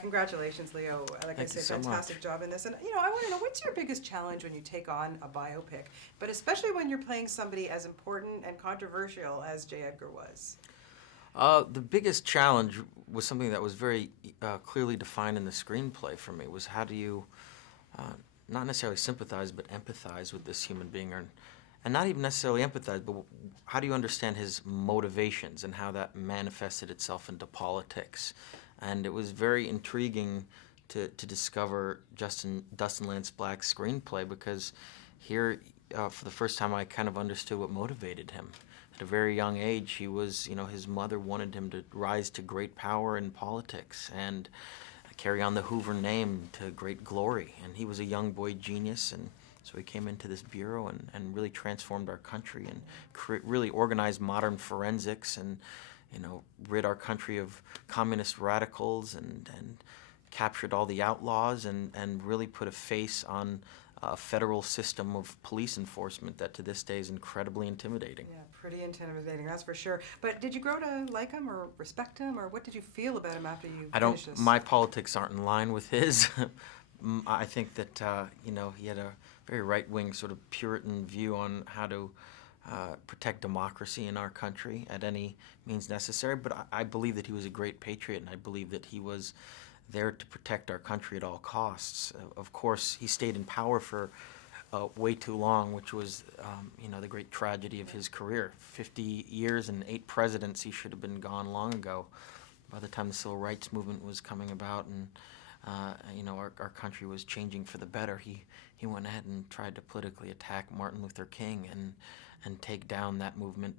Congratulations, Leo. Like I Thank you say, so fantastic much. job in this. And I want to know, what's your biggest challenge when you take on a biopic, but especially when you're playing somebody as important and controversial as J. Edgar was? The biggest challenge was something that was very clearly defined in the screenplay for me was how do you uh, not necessarily sympathize but empathize with this human being, and not even necessarily empathize, but how do you understand his motivations and how that manifested itself into politics. And it was very intriguing to discover Dustin Lance Black's screenplay because here, for the first time, I kind of understood what motivated him. At a very young age, he was, his mother wanted him to rise to great power in politics and carry on the Hoover name to great glory. And he was a young boy genius, and so he came into this bureau and really transformed our country and really organized modern forensics and, rid our country of communist radicals and captured all the outlaws and really put a face on a federal system of police enforcement that to this day is incredibly intimidating. Yeah, pretty intimidating, that's for sure. But did you grow to like him or respect him, or what did you feel about him after you I don't. finished this? My politics aren't in line with his. I think that he had a very right-wing sort of Puritan view on how to protect democracy in our country at any means necessary. But I believe that he was a great patriot, and I believe that he was there to protect our country at all costs. Of course, he stayed in power for way too long, which was, the great tragedy of his career. 50 years and 8 presidents, he should have been gone long ago. By the time the civil rights movement was coming about and, our country was changing for the better, he went ahead and tried to politically attack Martin Luther King and take down that movement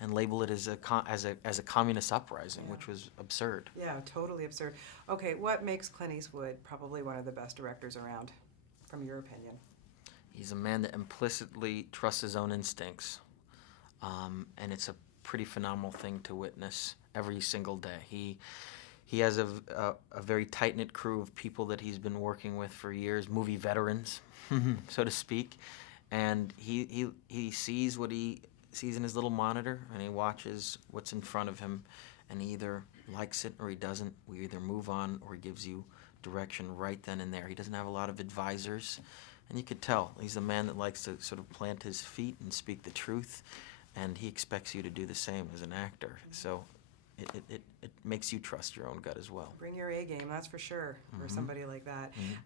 and label it as a communist uprising, Yeah. which was absurd. Yeah, totally absurd. Okay, what makes Clint Eastwood probably one of the best directors around, from your opinion? He's a man that implicitly trusts his own instincts, and it's a pretty phenomenal thing to witness every single day. He has a very tight-knit crew of people that he's been working with for years, movie veterans, so to speak, and he sees what he sees in his little monitor, and he watches what's in front of him, and he either likes it or he doesn't. We either move on or he gives you direction right then and there. He doesn't have a lot of advisors, and you could tell he's a man that likes to sort of plant his feet and speak the truth, and he expects you to do the same as an actor. So it makes you trust your own gut as well. Bring your A game, that's for sure, for Mm-hmm. somebody like that. Mm-hmm.